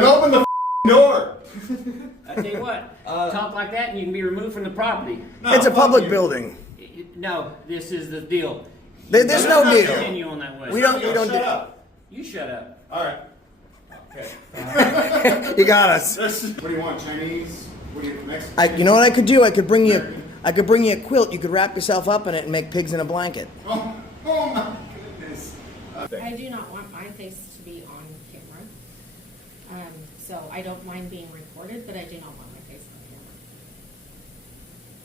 Then open the door. I tell you what, talk like that and you can be removed from the property. No, It's a public you. building. No, this is the deal. There's no deal. Continue on that way. We don't Shut do. up. You shut up. All right. Okay. You got us. What do you want? Chinese? What do you Mexican? You know what I could do? I could bring you a quilt. You could wrap yourself up in it and make pigs in a blanket. Oh my goodness. I do not want my face to be on camera. So I don't mind being recorded, but I do not want my face on camera.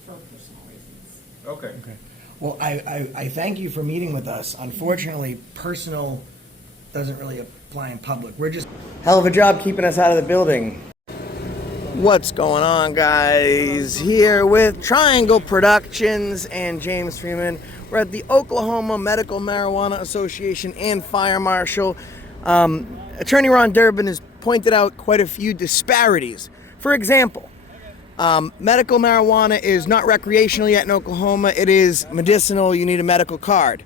For personal reasons. Okay. Well, I thank you for meeting with us. Unfortunately, personal doesn't really apply in public. We're just hell of a job keeping us out of the building. What's going on, guys? Here with Triangle Productions and James Freeman. We're at the Oklahoma Medical Marijuana Association and Fire Marshal. Attorney Ron Durbin has pointed out quite a few disparities. For example, medical marijuana is not recreational yet in Oklahoma. It is medicinal. You need a medical card.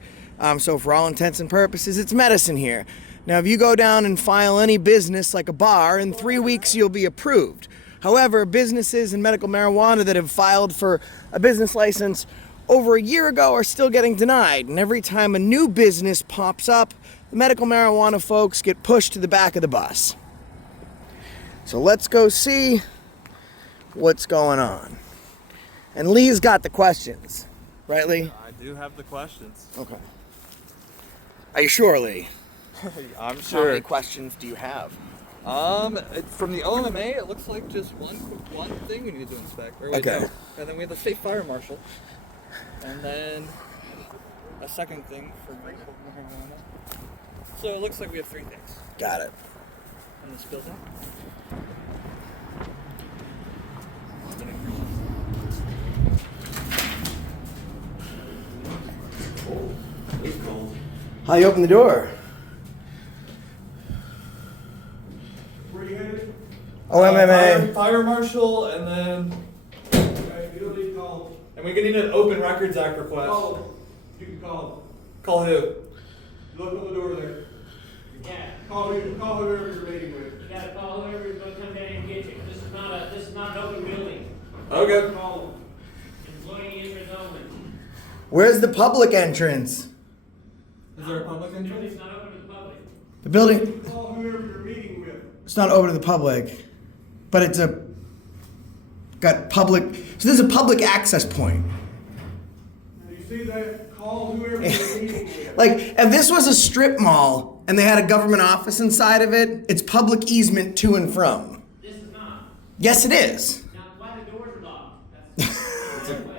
So for all intents and purposes, it's medicine here. Now, if you go down and file any business like a bar, in 3 weeks you'll be approved. However, businesses in medical marijuana that have filed for a business license over a year ago are still getting denied. And every time a new business pops up, the medical marijuana folks get pushed to the back of the bus. So let's go see what's going on. And Lee's got the questions. Right, Lee? I do have the questions. Okay. Are you sure, Lee? I'm How many sure. questions do you have? From the OMA, it looks like just one thing we need to inspect. Or wait, Okay. no. And then we have the state fire marshal. And then a second thing for medical marijuana. So it looks like we have 3 things Got it. in this building. How you open the door? Where you headed? OMMA. Fire marshal, and then Okay, you don't need to call. and we need an Open Records Act request. Call. You can call. Call who? Look on the door there. Yeah. Call whoever you're meeting with. You gotta call whoever's gonna come down and get you. This is not an open building. Okay. Call them. Employee interest only. Where's the public entrance? Is there a public The building's not open to the public. The building, Call whoever you're meeting with. it's not open to the public, but it's got public, so there's a public access point. Now, you see that? Call whoever you're meeting with. Like, if this was a strip mall and they had a government office inside of it, it's public easement to and from. This is not. Yes, it is. Now, why the doors are locked? That's the way.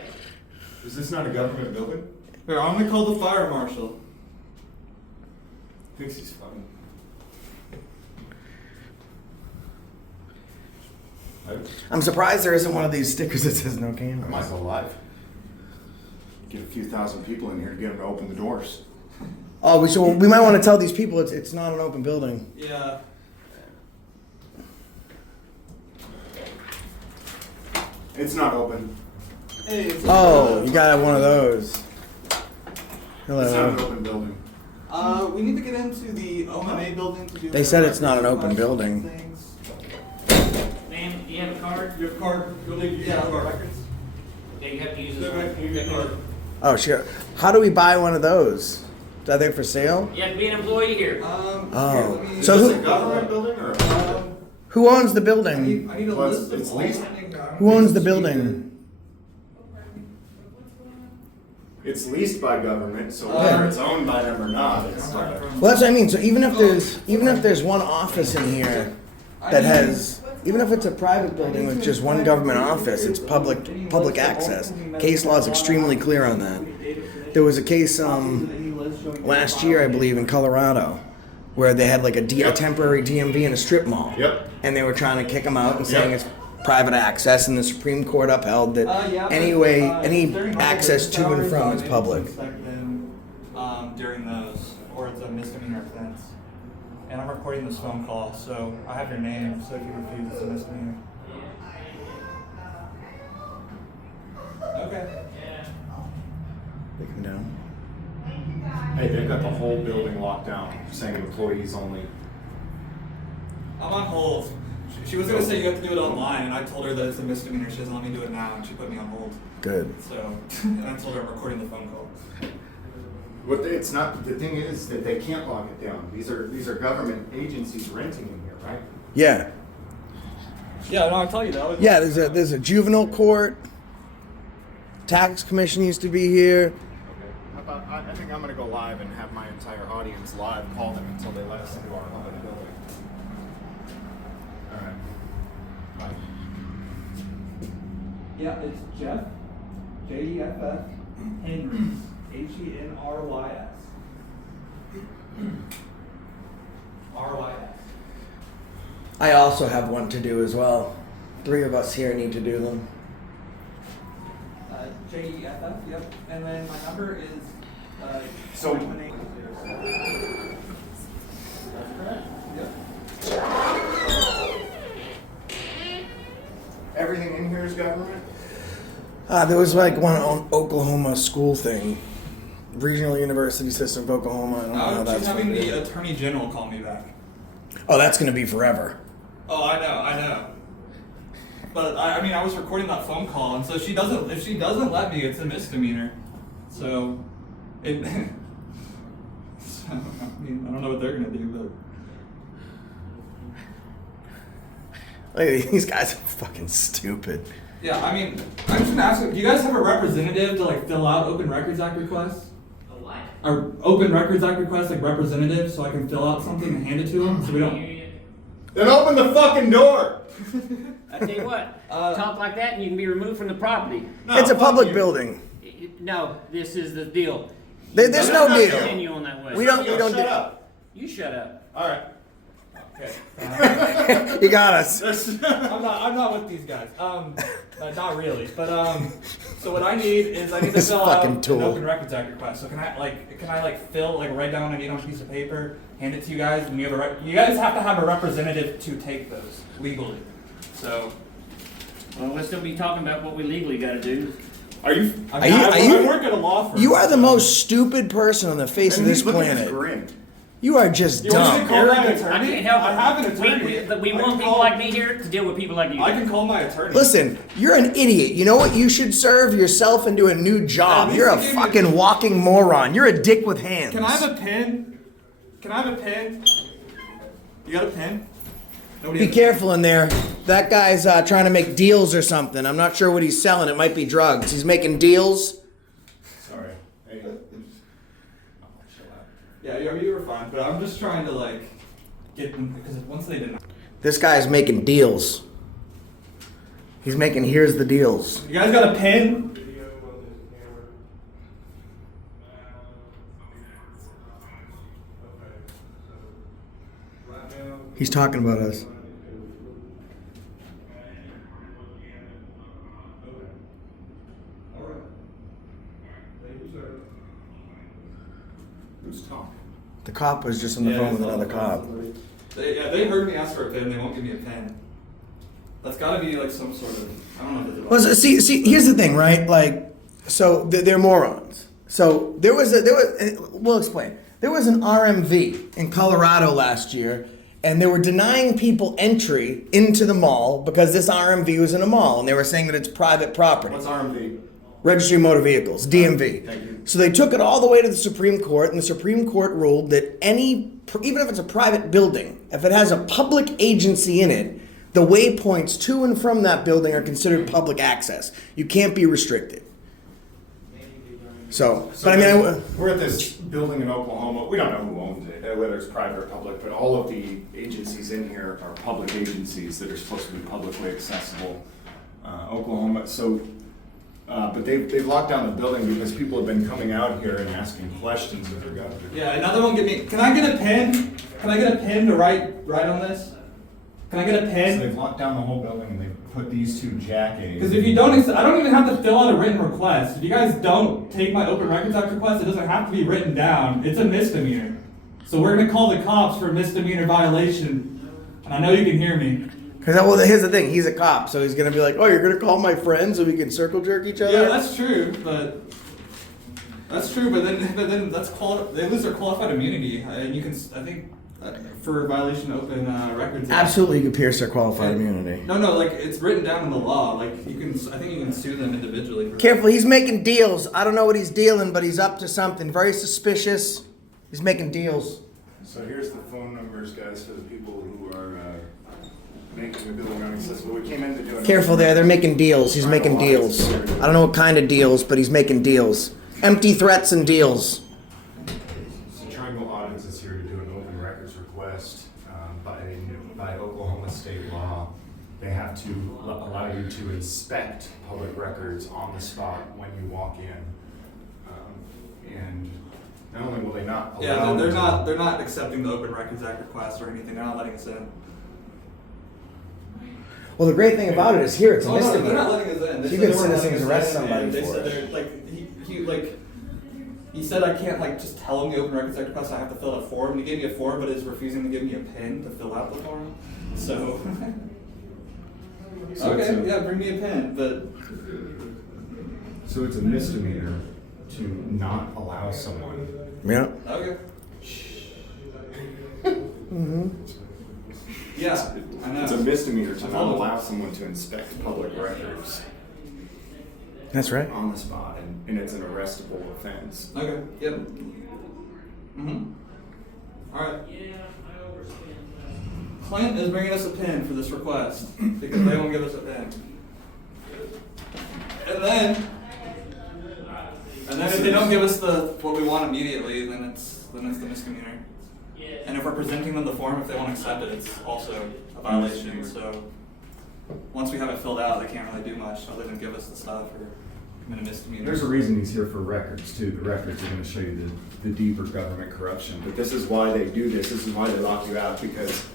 Is this not a government building? Here, I'm gonna call the fire marshal. Thinks he's funny. I'm surprised there isn't one of these stickers that says no I might cameras. go live. Get a few thousand people in here to get them to open the doors. Oh, so we might want to tell these people it's not an open building. Yeah. It's not open. Hey, it's Oh, you got one of those. It's not an Hello. open building. We need to get into the OMA building to do. They the said it's not an records open request building. things. Ma'am, do you have a card? You have a card? You'll need to use Yeah, your card. records. Yeah, you have to use Go this back and one. use your card. Oh, sure. How do we buy one of those? Are they for sale? You have to be an employee here. Oh. Here, let me- So Is who- this a government building or a Who owns the I building? need a Well, list of it's all leased. pending documents. Who owns the building? It's leased by government, so whether it's owned by them or not, it's not. Well, that's what I mean. So even if there's one office in here that has, even if it's a private building with just one government office, it's public access. Case law is extremely clear on that. There was a case last year, I believe, in Colorado, where they had like a temporary DMV in a strip mall. Yep. And they were trying to kick them out and saying Yep. it's private access, and the Supreme Court upheld that any access to and from is public. During those, or it's a misdemeanor offense. And I'm recording this phone call, so I have your name, so if you refuse, it's a misdemeanor. Okay. Take them down. Hey, they've got the whole building locked down, saying employees only. I'm on hold. She was gonna say you have to do it online, and I told her that it's a misdemeanor. She doesn't let me do it now, and she put me on hold. Good. So, and I told her I'm recording the phone call. It's not, the thing is that they can't lock it down. These are government agencies renting in here, right? Yeah. Yeah, no, I'll tell you that. Yeah, there's a juvenile court. Tax commission used to be here. How about, I think I'm gonna go live and have my entire audience live call them until they let us into our public building. All right. Bye. Yeah, it's Jeff, Jeff, Henrys, Henrys. RYS. I also have one to do as well. 3 of us here need to do them. Jeff, yep. And then my number is So- 2180. That's correct. Yep. Everything in here is government? There was like one on Oklahoma school thing. Regional University System of Oklahoma. I don't know how She's that's having gonna the be. Attorney General call me back. Oh, that's going to be forever. Oh, I know. But I mean, I was recording that phone call, and so if she doesn't let me, it's a misdemeanor. So, it. So, I mean, I don't know what they're gonna do, but. Look at these guys are fucking stupid. Yeah, I mean, I'm just gonna ask you, do you guys have a representative to like fill out Open Records Act requests? A what? Or Open Records Act requests, like representatives, so I can fill out something and hand it to them, so we don't. Then open the fucking door! I tell you what, talk like that and you can be removed from the property. No, It's a fuck public you. building. No, this is the deal. There's no not deal. Continue on that way. We don't. Shut up. You shut up. All right. Okay. You got us. I'm not with these guys. Not really. But so what I need is I need to This fill fucking out tool. an Open Records Act request. So can I write down what I need on a piece of paper, hand it to you guys, and you guys have to have a representative to take those legally. So Well, we'll still be talking about what we legally gotta do. Are you? I work at a law firm. You are the so- most stupid person on the face of And this look at his planet. grin. You are just You want me to dumb. call my I attorney? can't help it. I have an attorney. But we I want can people call- like me here to deal with people like you. I can call my attorney. Listen, you're an idiot. You know what? You should serve yourself into a new job. At You're a least give me- fucking walking moron. You're a dick with hands. Can I have a pen? Can I have a pen? You got a pen? Nobody Be has- careful in there. That guy's trying to make deals or something. I'm not sure what he's selling. It might be drugs. He's making deals. Sorry. Hey. Yeah, you were fine, but I'm just trying to like get them because once they deny. This guy's making deals. He's making here's the deals. You guys got a pen? He's talking about us. Who's talking? The cop was just on the phone with another cop. They heard me ask for a pen. They won't give me a pen. That's got to be like some sort of I don't know. If it's Well, see, here's the thing, right? Like, so they're morons. So we'll explain. There was an RMV in Colorado last year, and they were denying people entry into the mall because this RMV was in a mall, and they were saying that it's private property. What's RMV? Registry of Motor Vehicles, DMV. Thank you. So they took it all the way to the Supreme Court, and the Supreme Court ruled that even if it's a private building, if it has a public agency in it, the waypoints to and from that building are considered public access. You can't be restricted. So, but I mean, we're at this building in Oklahoma. We don't know who owns it, whether it's private or public, but all of the agencies in here are public agencies that are supposed to be publicly accessible. Oklahoma, so, but they've locked down the building because people have been coming out here and asking questions of their governor. Yeah, another one. Can I get a pen? Can I get a pen to write on this? Can I get a So pen? they've locked down the whole building and they've put these two jackets. Because if you don't, I don't even have to fill out a written request. If you guys don't take my Open Records Act request, it doesn't have to be written down. It's a misdemeanor. So we're gonna call the cops for a misdemeanor violation. And I know you can hear me. well, here's the thing. He's a cop, so he's gonna be like, "Oh, you're gonna call my friend so we can circle jerk each other." Yeah, that's true, but then they lose their qualified immunity, and you can. I think For violation of open records. Absolutely, you could pierce their qualified immunity. No, like it's written down in the law. Like you can, I think you can sue them individually. For Careful, he's making deals. I don't know what he's dealing, but he's up to something. Very suspicious. He's making deals. So here's the phone numbers, guys, for the people who are making the building inaccessible. We came in to do an Careful there, they're making deals. He's making deals. I don't know what kind of deals, but he's making deals. Empty threats and deals. So Triangle Audits is here to do an open records request by Oklahoma state law. They have to allow you to inspect public records on the spot when you walk in. And not only will they not allow yeah, you to- they're not accepting the Open Records Act request or anything. They're not letting us in. Well, the great thing about it is here, it's a Oh, no, they're misdemeanor. not letting us in. They You said can they weren't letting citizens us arrest in, somebody and they for said it. they're he said I can't like just tell him the Open Records Act request. I have to fill out a form. And he gave me a form, but is refusing to give me a pen to fill out the form. So. So Okay, it's a- yeah, bring me a pen, but So it's a misdemeanor to not allow someone. Yeah. okay. Yeah, I know. It's a misdemeanor to not allow someone to inspect public records That's right. on the spot, and it's an arrestable offense. Okay. Yep. All right. Yeah, I overstand. Clint is bringing us a pen for this request because they won't give us a pen. And then if they don't give us what we want immediately, then it's the misdemeanor. Yes. And if we're presenting them the form, if they won't accept it, it's also a violation. So once we have it filled out, they can't really do much other than give us the stuff or commit a misdemeanor. There's a reason he's here for records too. The records are going to show you the deeper government corruption. But this is why they do this. This is why they lock you out, because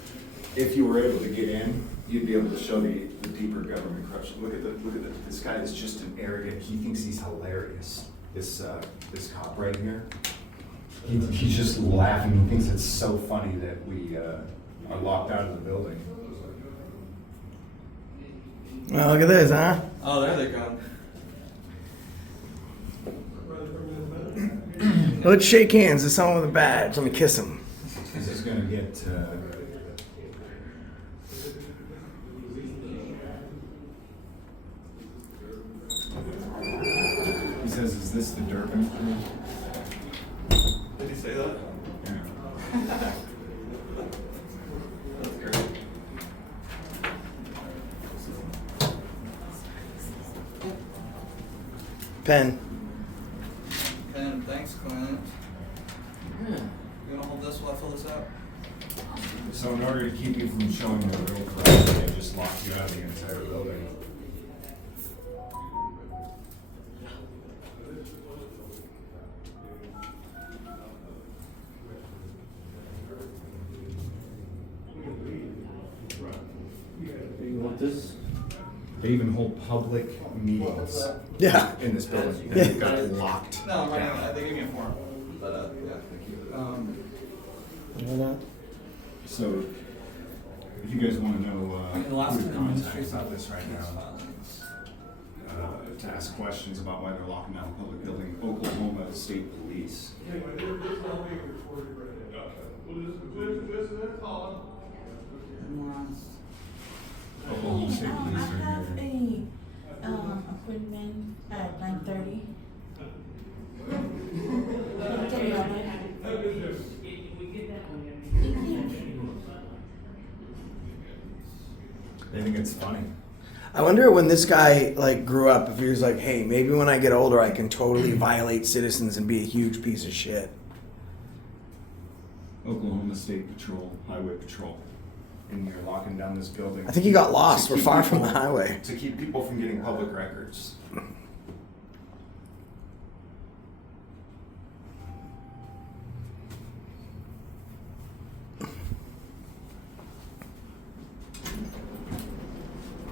if you were able to get in, you'd be able to show the deeper government corruption. Look at this guy is just an arrogant. He thinks he's hilarious. This cop right here. He's just laughing. He thinks it's so funny that we are locked out of the building. Well, look at this, huh? Oh, there they go. Let's shake hands. There's someone with a badge. Let me kiss him. This is going to get. He says, "Is this the Durbin crew?" Did he say that? Yeah. That's great. Pen. Pen, thanks, Clint. You gonna hold this while I fill this out? So in order to keep you from showing the real corruption, they just locked you out of the entire building. You want this? They even hold public meetings Yeah. in this building. Yeah. They've got it locked. No, I'm writing down. it. They gave me a form. But yeah, thank you. So, if you guys want to know In the last who to 10 minutes, contact about this right now, to ask questions about why they're locking down a public building, Oklahoma State Police. Oklahoma State I Police have are here. a appointment at 9:30. They think it's funny. I wonder when this guy like grew up, if he was like, hey, maybe when I get older I can totally violate citizens and be a huge piece of shit. Oklahoma State Patrol, Highway Patrol. And you're locking down this building. I think he got lost. to We're keep far from the people- highway. To keep people from getting public records.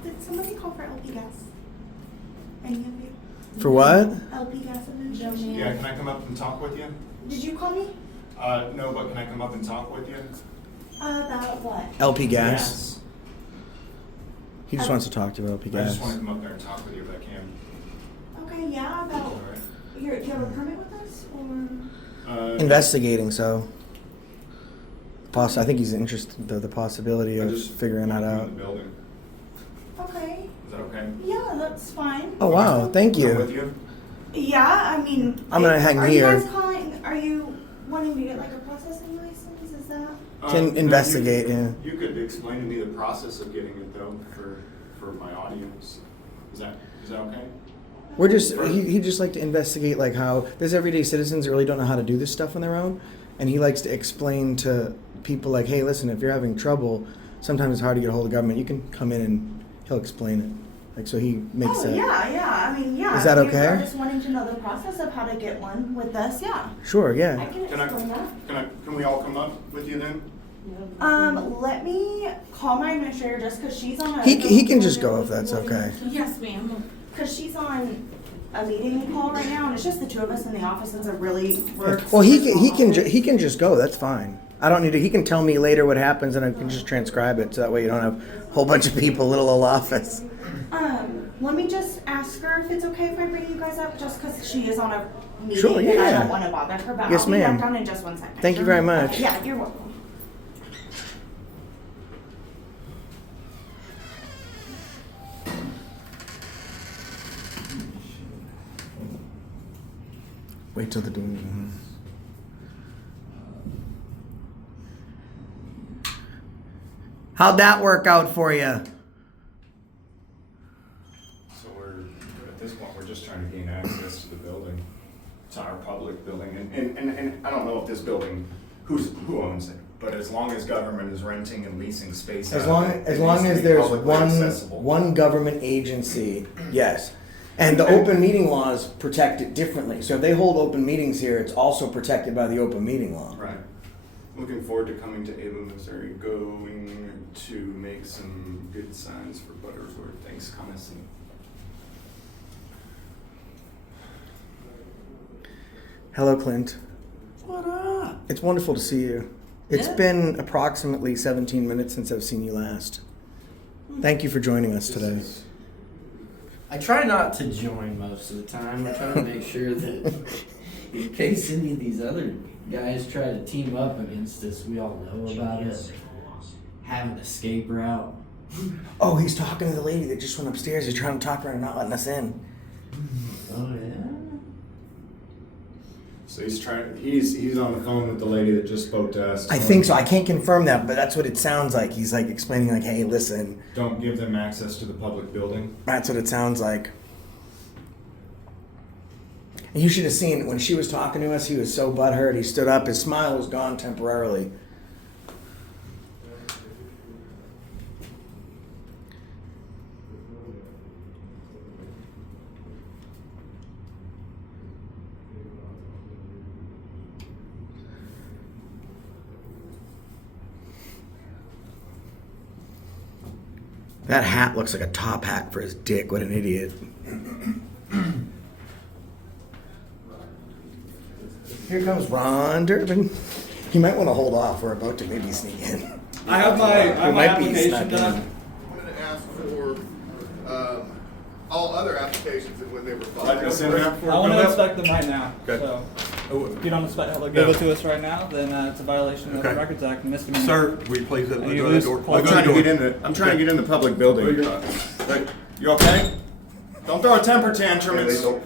Did somebody call for LP gas? Any of you? For what? LP gas administration? Yeah, can I come up and talk with you? Did you call me? No, but can I come up and talk with you? About what? LP gas. He just wants to talk to you about LP I gas. just want to come up there and talk with you if I can. Okay, yeah, about, All right. do you have a permit with us, or? Investigating, so. I think he's interested the possibility I of just figuring that wanna come out. in the building. Okay. Is that okay? Yeah, that's fine. Oh wow, thank Come with you. you? Yeah, I mean. I'm gonna hang are here. you guys calling, are you wanting to get like a processing license, is that? To No, investigate, you, yeah. You could explain to me the process of getting it though for my audience. Is that okay? We're just he'd just like to investigate like how there's everyday citizens that really don't know how to do this stuff on their own, and he likes to explain to people like, hey, listen, if you're having trouble, sometimes it's hard to get a hold of government. You can come in and he'll explain it. Like so he makes Oh, that. yeah, I mean, yeah. Is that if you okay? are just wanting to know the process of how to get one with us, yeah. Sure, I yeah. can explain that. Can we all come up with you then? Let me call my administrator just because she's on a. He can just go if that's okay. Yes, ma'am. Because she's on a meeting call right now, and it's just the two of us in the office. It's a really Well, he can just go. That's fine. I don't need to. He can tell me later what happens, and I can just transcribe it. So that way you don't have a whole bunch of people, little old office. Let me just ask her if it's okay if I bring you guys up, just because she is on a meeting. Sure, And I yeah. don't want to bother her, but Yes, I'll be ma'am. back down in just 1 second. Thank you very much. Okay, yeah, you're welcome. Wait till the door. How'd that work out for you? So at this point, we're just trying to gain access to the building. It's our public building, and I don't know if this building, who owns it, but as long as government is renting and leasing space As out long of it, as it long needs to as be there's publicly accessible. one government agency, yes. And the open meeting laws protect it differently. So if they hold open meetings here, it's also protected by the open meeting law. Right. Looking forward to coming to Ava, Missouri. Going to make some good signs for Buttersworth. Thanks, Coniston. Hello, Clint. What up? It's wonderful to see you. It's Yeah. been approximately 17 minutes since I've seen you last. Thank you for joining us today. I try not to join most of the time. I try to make sure that in case any of these other guys try to team up against us, we all know about it. Have an escape route. Oh, he's talking to the lady that just went upstairs. He's trying to talk to her and not letting us in. Oh yeah. So he's on the phone with the lady that just spoke to us. I think so. I can't confirm that, but that's what it sounds like. He's like explaining, like, "Hey, listen." Don't give them access to the public building. That's what it sounds like. And you should have seen when she was talking to us. He was so butthurt. He stood up. His smile was gone temporarily. That hat looks like a top hat for his dick. What an idiot. Here comes Ron Durbin. You might want to hold off. We're about to maybe sneak in. I have my might be application snuck in. done. I'm going to ask for all other applications and when they were filed. Let us in there. I want to inspect them right now. Okay. So if you don't give it to us right now, then it's a violation of the Okay. Records Act, misdemeanor. Sir, will you please open And the you door? lose Door? full- I'm trying to get in the public building. You okay? Don't throw a temper tantrum. It's- Look,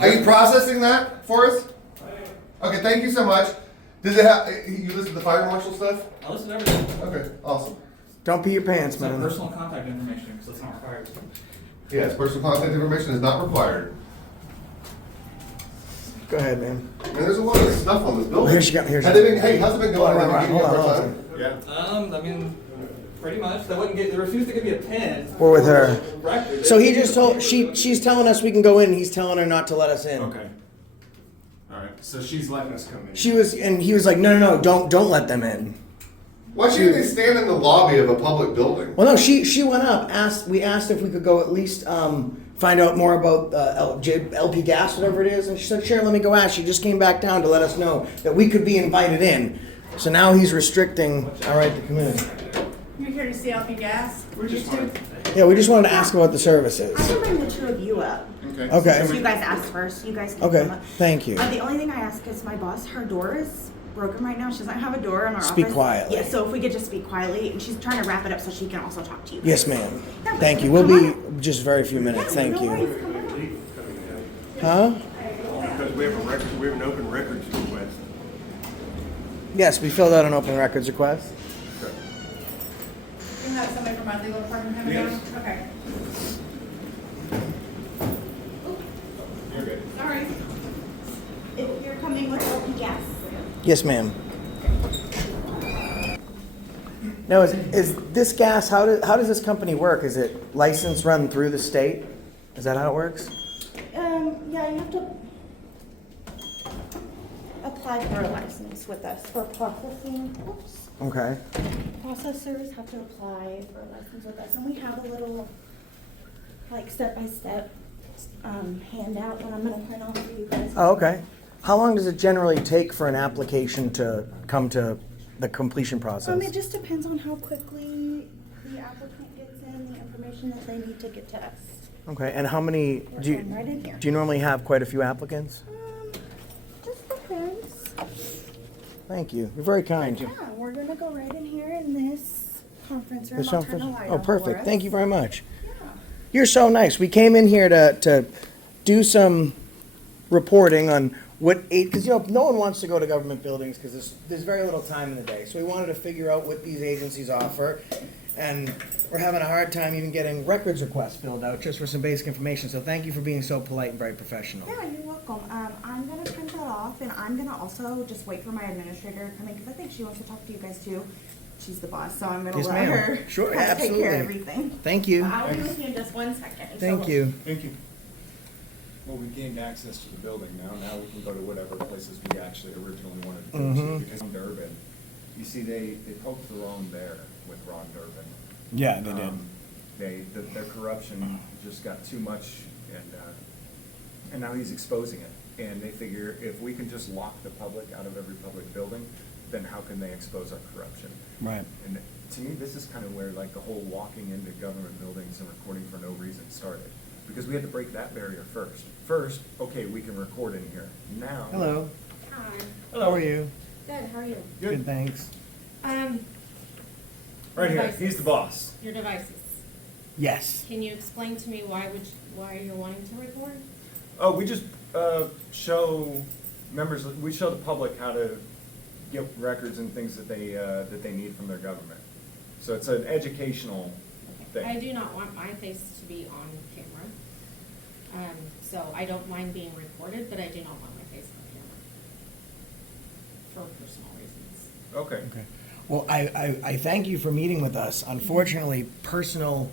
Are you processing that for us? Okay, thank you so much. Does it have, you listen to the fire marshal stuff? I listen to everything. Okay, awesome. Don't pee your pants, It's not man. personal contact information because it's not required. Yes, personal contact information is not required. Go ahead, man. And there's a lot of stuff on this building. Here's your- here's Have your- they been, hey, how's it been going? Hold on, Have they been hold giving you a on, hard hold time? Yeah. I mean, pretty much. They refused to give me a pen. We're with her. Record. So he just told she's telling us we can go in. He's telling her not to let us in. Okay. All right. So she's letting us come in. He was like, no, don't let them in. Why shouldn't they stand in the lobby of a public building? Well, no, she went up. We asked if we could go at least find out more about LP gas, whatever it is, and she said, sure, let me go ask. She just came back down to let us know that we could be invited in. So now he's restricting our right to come in. You're here to see LP Gas? We just wanted. Yeah, we just wanted to ask about the services. I can bring the two of you up. Okay. Okay. So you guys ask first. You guys can Okay, come up. thank you. The only thing I ask is my boss, her door is broken right now. She doesn't have a door in our Speak office. quietly. Yeah, so if we could just speak quietly, and she's trying to wrap it up so she can also talk to you. Yes, ma'am. Yeah, Thank you. come We'll on. be just very few minutes. Thank No you. worries, come on. Huh? Because we have an open records request. Yes, we filled out an open records request. You have somebody from our legal department coming down? Okay. You're good. Sorry. If you're coming with LP gas. Yes, ma'am. Now, is this gas, how does this company work? Is it license run through the state? Is that how it works? Yeah, you have to apply for a license with us for processing. Oops. Okay. Processors have to apply for a license with us, and we have a little, like, step-by-step handout that I'm gonna print off for you guys. Oh, okay. How long does it generally take for an application to come to the completion process? It just depends on how quickly the applicant gets in the information that they need to get to us. Okay, and how many, do you, Right in here. do you normally have quite a few applicants? Just depends. Thank you. You're very kind. Yeah, we're gonna go right in here in this conference room. This I'll conference- turn the light Oh, on for perfect. us. Thank you very much. Yeah. You're so nice. We came in here to do some reporting on what, because, you know, no one wants to go to government buildings because there's very little time in the day. So we wanted to figure out what these agencies offer. And we're having a hard time even getting records requests filled out just for some basic information. So thank you for being so polite and very professional. Yeah, you're welcome. I'm gonna print that off, and I'm gonna also just wait for my administrator to come in, because I think she wants to talk to you guys too. She's the boss, so I'm gonna Yes, let ma'am. her Sure, kinda take care of absolutely. everything. Thank you. I'll be with you in just 1 second. Thank So- you. Thank you. Well, we gained access to the building now. Now we can go to whatever places we actually originally wanted to go to. Mhm. Because Durbin, you see, they poked the wrong bear with Ron Durbin. Yeah, they did. Their corruption just got too much, and now he's exposing it. And they figure if we can just lock the public out of every public building, then how can they expose our corruption? Right. And to me, this is kind of where like the whole walking into government buildings and recording for no reason started. Because we had to break that barrier first. First, okay, we can record in here. Now. Hello. Hi. How are you? Good, how are you? Good, thanks. Right here, Devices. he's the boss. Your devices. Yes. Can you explain to me why you're wanting to record? Oh, we just show members, we show the public how to get records and things that they need from their government. So it's an educational thing. I do not want my face to be on camera. So I don't mind being recorded, but I do not want my face on camera. For personal reasons. Okay. Okay. Well, I thank you for meeting with us. Unfortunately, personal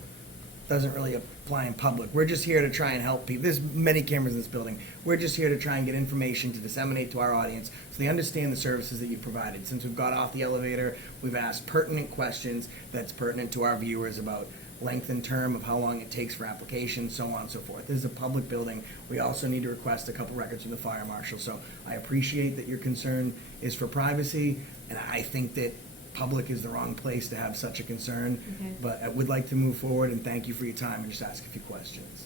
doesn't really apply in public. We're just here to try and help people. There's many cameras in this building. We're just here to try and get information to disseminate to our audience so they understand the services that you've provided. Since we've got off the elevator, we've asked pertinent questions that's pertinent to our viewers about length and term of how long it takes for applications, so on and so forth. This is a public building. We also need to request a couple records from the fire marshal. So I appreciate that your concern is for privacy, and I think that public is the wrong place to have such a concern. Okay. But I would like to move forward and thank you for your time and just ask a few questions.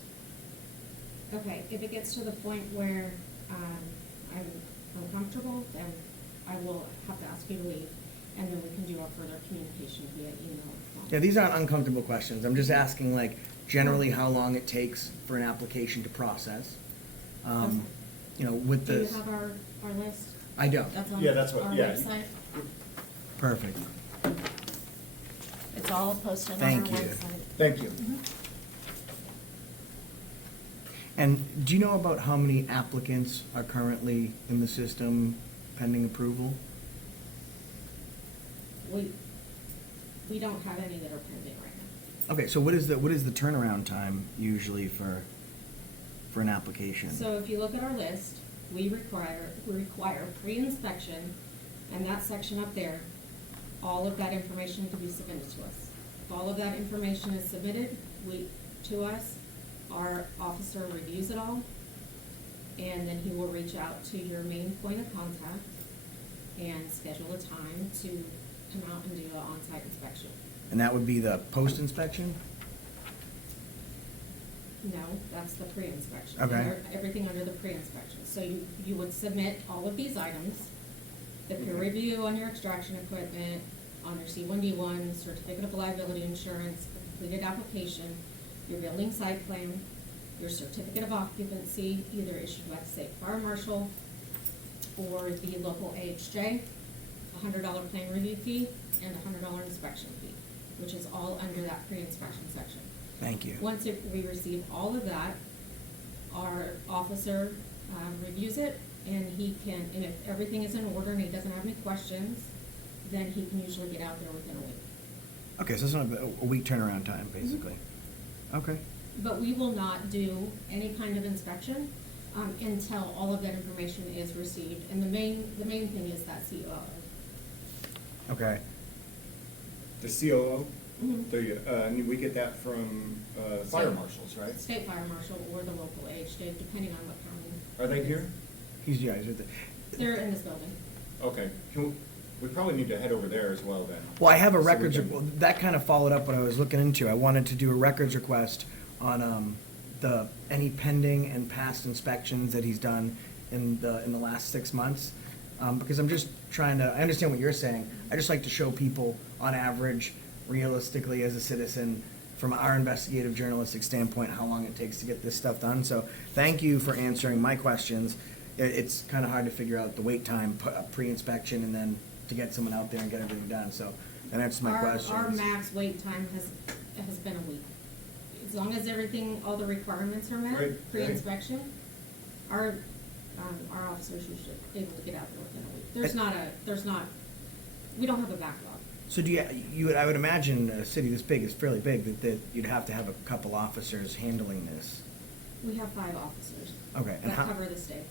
Okay, if it gets to the point where I'm uncomfortable, then I will have to ask you to leave, and then we can do our further communication via email or phone. Yeah, these aren't uncomfortable questions. I'm just asking, like, generally how long it takes for an application to process. You know, with Do you this. have our list? I don't. That's on Yeah, that's what- our yeah. website? Perfect. It's all posted on our Thank you. website. Thank you. And do you know about how many applicants are currently in the system pending approval? We don't have any that are pending right now. Okay, so what is the turnaround time usually for an application? So if you look at our list, we require pre-inspection, and that section up there, all of that information to be submitted to us. If all of that information is submitted to us, our officer reviews it all, and then he will reach out to your main point of contact and schedule a time to come out and do an on-site inspection. And that would be the post-inspection? No, that's the pre-inspection. Okay. Everything under the pre-inspection. So you would submit all of these items, the peer review on your extraction equipment, on your C1D1, certificate of liability insurance, a completed application, your building site plan, your certificate of occupancy, either issued by the state fire marshal or the local AHJ, $100 plan review fee, and $100 inspection fee, which is all under that pre-inspection section. Thank you. Once we receive all of that, our officer reviews it, and and if everything is in order and he doesn't have any questions, then he can usually get out there within a week. Okay, so it's not a week turnaround time, basically. Okay. But we will not do any kind of inspection until all of that information is received. And the main thing is that COO. Okay. The COO, Mhm. and we get that from fire marshals, right? State fire marshal or the local AHJ, depending on what county. Are they here? He's you guys. They're in this building. Okay, we probably need to head over there as well then. Well, I have a So we records, can- that kind of followed up what I was looking into. I wanted to do a records request on any pending and past inspections that he's done in the last 6 months. Because I'm just trying to, I understand what you're saying. I just like to show people, on average, realistically as a citizen, from our investigative journalistic standpoint, how long it takes to get this stuff done. So thank you for answering my questions. It's kind of hard to figure out the wait time, pre-inspection, and then to get someone out there and get everything done. So that answers my questions. Our max wait time has been a week. As long as all the requirements are met, Right. pre-inspection, our officers usually able to get out there within a week. We don't have a backlog. So I would imagine a city this big is fairly big, that you'd have to have a couple officers handling this. We have 5 officers Okay, and that how, cover the state.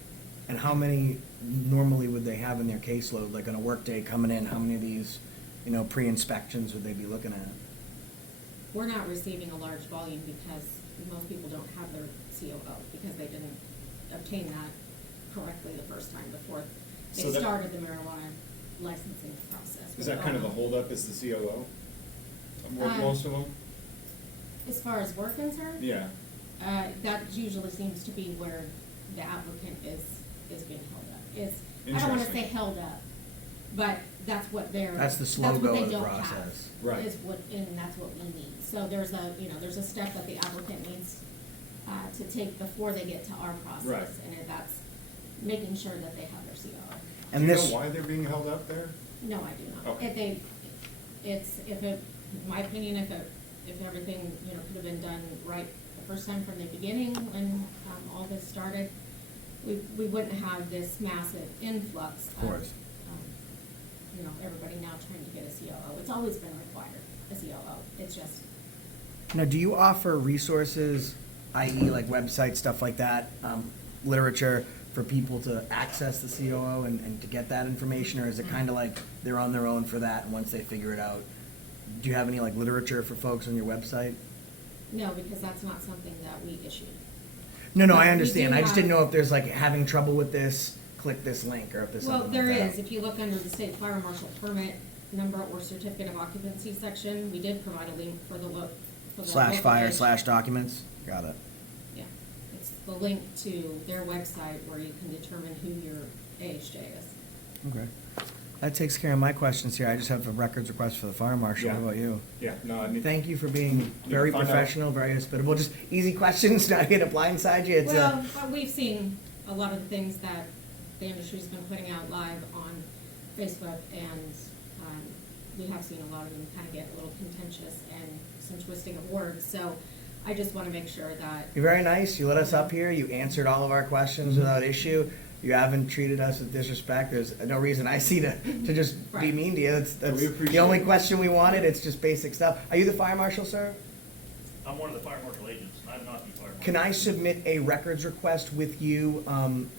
and how many normally would they have in their caseload, like on a workday coming in? How many of these, pre-inspections would they be looking at? We're not receiving a large volume because most people don't have their COO because they didn't obtain that correctly the first time before they So that- started the marijuana licensing process. Is that kind of the holdup, is the COO? Um, Most of them? As far as we're concerned? Yeah. That usually seems to be where the applicant is being held up. I don't wanna say Interesting. held up, but that's what That's the slow what go they of the don't process. have, Right. and that's what we need. So there's a step that the applicant needs to take before they get to our process. Right. And that's making sure that they have their COO. And Do you this, know why they're being held up there? No, I do not. Okay. In my opinion, if everything, could have been done right the first time from the beginning when all this started, we wouldn't have this massive influx Of course. everybody now trying to get a COO. It's always been required, a COO. It's just, now, do you offer resources, i.e. like websites, stuff like that, literature for people to access the COO and to get that information, or is it kind of like they're on their own for that, and once they figure it out? Do you have any like literature for folks on your website? no, because that's not something that we issued. No, But I we understand. do I just didn't have- know if there's like having trouble with this, click this link, or if there's Well, something there like that. is. If you look under the state fire marshal permit number or certificate of occupancy section, we did provide a link for the Slash local fire edge. slash documents. Got it. Yeah, it's the link to their website where you can determine who your AHJ is. Okay. That takes care of my questions here. I just have a records request for the fire marshal. Yeah. What about you? Yeah, no, I mean. Thank you for being very find out. professional, very hospitable. Just easy questions, not here to blindside you. It's Well, we've seen a lot of the things that the industry's been putting out live on Facebook, and we have seen a lot of them kind of get a little contentious and some twisting of words. So I just want to make sure that you're very nice. You let us up here. You answered all of our questions without issue. You haven't treated us with disrespect. There's no reason I see to just be Right. mean to you. That's We appreciate the only it. question we wanted. It's just basic stuff. Are you the fire marshal, sir? I'm one of the fire marshal agents. I'm not the fire marshal. Can I submit a records request with you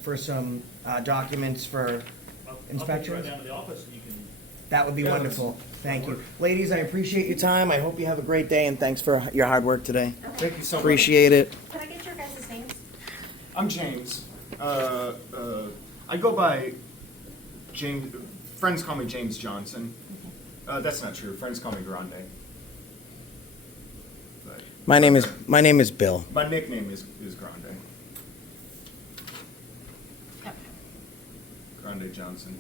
for some documents for I'll take you inspections? right down to the office and you can. That would be Yeah, wonderful. Thank you. works. Ladies, I appreciate your time. I hope you have a great day, and thanks for your hard work today. Thank you so much. Appreciate it. Can I get your guys' names? I'm James. I go by James. Friends call me James Johnson. That's not true. Friends call me Grande. But My name is Bill. my nickname is Grande. Grande Johnson.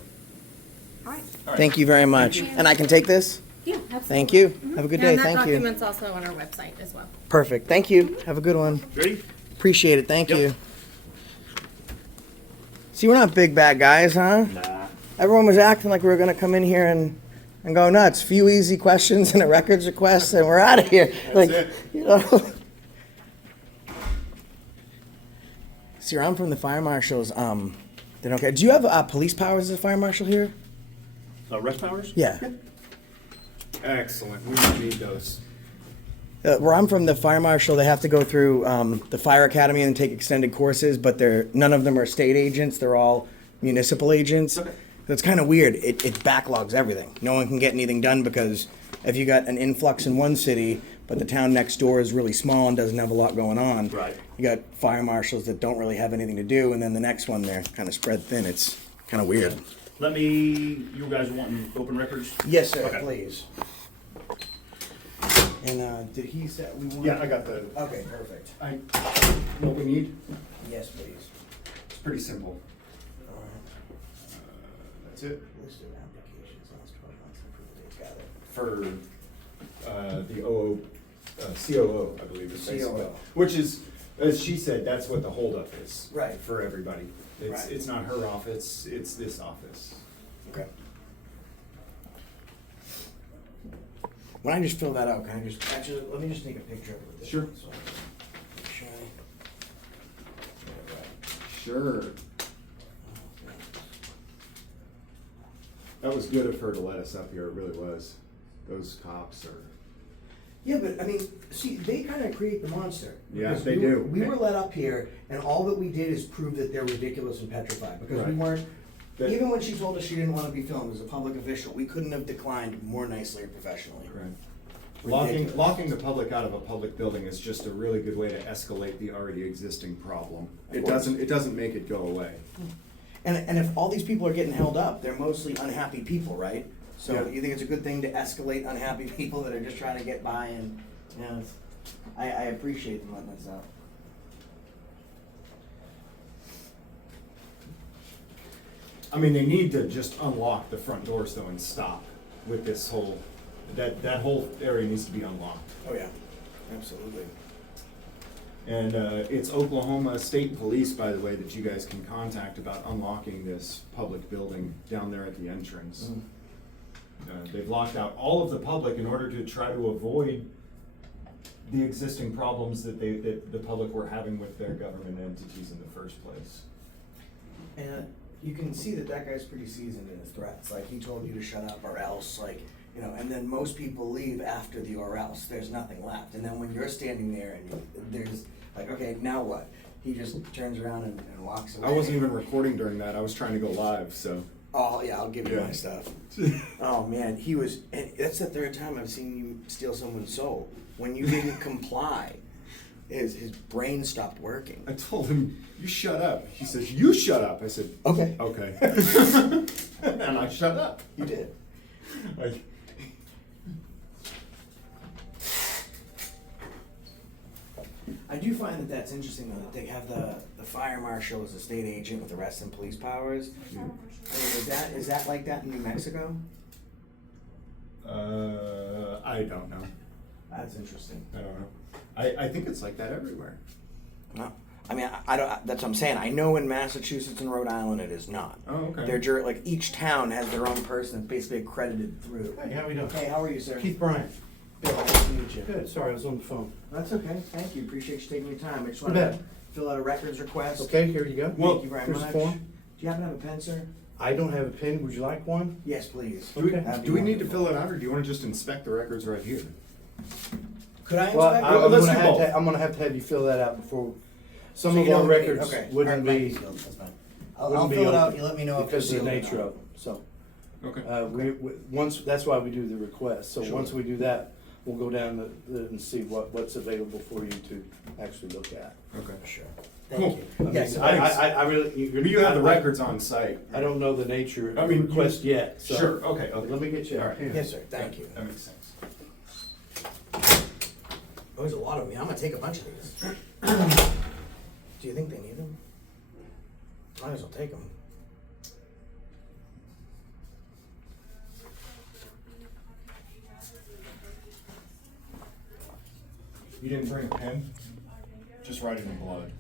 All right. Thank you very much. And I can take this? Yeah, absolutely. Thank you. Have a good day. And that Thank you. document's also on our website as well. Perfect. Thank you. Have a good one. Ready? Appreciate it. Thank you. See, we're not big bad guys, huh? Nah. Everyone was acting like we were going to come in here and go nuts. Few easy questions and a records request, and we're out of here. Like, it. you know. See, I'm from the fire marshals. Then okay. Do you have police powers as a fire marshal here? Rest powers? Yeah. Excellent. We need those. Where I'm from, the fire marshal, they have to go through the fire academy and take extended courses, but none of them are state agents. They're all municipal agents. Okay. So it's kind of weird. It backlogs everything. No one can get anything done because if you got an influx in one city, but the town next door is really small and doesn't have a lot going on, Right. you got fire marshals that don't really have anything to do, and then the next one, they're kind of spread thin. It's kind of weird. You guys wanting open records? Yes, sir, Okay. please. And did he say we want? Yeah, I got the. Okay, perfect. What we need? Yes, please. It's pretty simple. All right. That's it. List of applications last 12 months approval date. Got it. For the COO, I believe it's basically. COO. Which is, as she said, that's what the holdup is. Right. For everybody. It's Right. it's not her office, it's this office. Okay. When I just fill that out, can I just actually let me just take a picture of it with this. Sure. So I can make sure I get it right. Sure. That was good of her to let us up here, it really was. Those cops are. Yeah, but I mean, see, they kind of create the monster. Yeah, Because they we were- do. We were let up here, and all that we did is prove that they're ridiculous and petrified because we Right. weren't. That- Even when she told us she didn't want to be filmed as a public official, we couldn't have declined more nicely or professionally. Right. Ridiculous. Locking the public out of a public building is just a really good way to escalate the already existing problem. It doesn't make it go away. And if all these people are getting held up, they're mostly unhappy people, right? So Yeah. you think it's a good thing to escalate unhappy people that are just trying to get by and, you know, I appreciate them letting us out. I mean, they need to just unlock the front doors though and stop with this whole, that whole area needs to be unlocked. Oh, yeah, absolutely. And it's Oklahoma State Police, by the way, that you guys can contact about unlocking this public building down there at the entrance. They've locked out all of the public in order to try to avoid the existing problems that the public were having with their government entities in the first place. And you can see that guy's pretty seasoned in his threats. Like, he told you to shut up or else, like, you know, and then most people leave after the or else. There's nothing left. And then when you're standing there and there's like, okay, now what? He just turns around and walks away. I wasn't even recording during that. I was trying to go live, so. Oh, yeah, I'll give you Yeah. my stuff. Oh, man, and that's the third time I've seen you steal someone's soul. When you didn't comply, his brain stopped working. I told him, you shut up. He says, you shut up. I said, Okay. okay. And I shut up. You did. Like, I do find that that's interesting, though, that they have the fire marshal as a state agent with arrest and police powers. I mean, is that like that in New Mexico? I don't know. That's interesting. I don't know. I think it's like that everywhere. No, I mean, I don't. That's what I'm saying. I know in Massachusetts and Rhode Island it is not. Oh, okay. They're like each town has their own person that's basically accredited through. Hey, how we doing? Hey, how are you, sir? Keith Bryant. Bill, nice to meet you. Good, sorry, I was on the phone. That's okay. Thank you. Appreciate you taking your time. I just You wanted to bet. fill out a records request. Okay, here you go. Thank you very Here's the much. form. Do you happen to have a pen, sir? I don't have a pen, would you like one? Yes, please. Do we, Okay. That'd be do we need to wonderful. fill it out, or do you want to just inspect the records right here? Could I Well, inspect? Well, let's do I'm both. gonna have to have you fill that out before, So some you of our don't- records okay. wouldn't Alright, be, sealed. That's fine. I'll wouldn't be fill it out. open You let me know if because of it's the sealed or nature not. of them, so. Okay. Once, that's why we do the request, so Sure. once we do that, we'll go down and see what's available for you to actually look at. Okay. Sure. Cool. Thank you. I Yes. mean, I really. You have the records on site. I don't know the nature of I the mean, request yet, so. Sure, okay, okay. Let me get you All a right. pen. Yes, sir. Thank you. That makes sense. Oh, there's a lot of them. I'm gonna take a bunch of these. Do you think they need them? Might as well take them. You didn't bring a pen? Just write it in blood.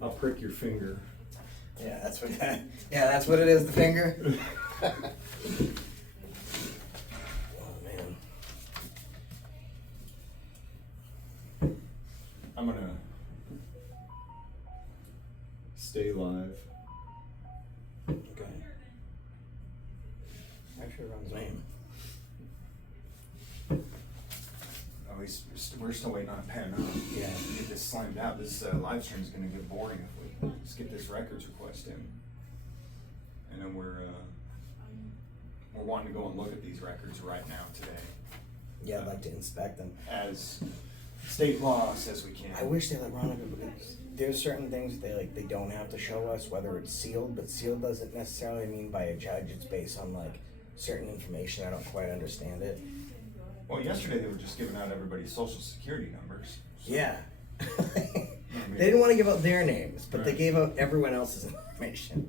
I'll prick your finger. Yeah, that's what. Yeah, that's what it is. The finger. Oh man. I'm gonna stay live. Okay. Actually, runs name. Oh, we're still waiting on a pen, huh? Yeah. Get this slimed out. This live stream is gonna get boring if we just get this records request in. And then we're wanting to go and look at these records right now today. Yeah, I'd like to inspect them. As state law says we can. I wish they let Ron because there's certain things they don't have to show us, whether it's sealed, but sealed doesn't necessarily mean by a judge. It's based on like certain information. I don't quite understand it. Well, yesterday they were just giving out everybody's social security numbers. Yeah. They didn't want to give out their names, but they gave out everyone else's information.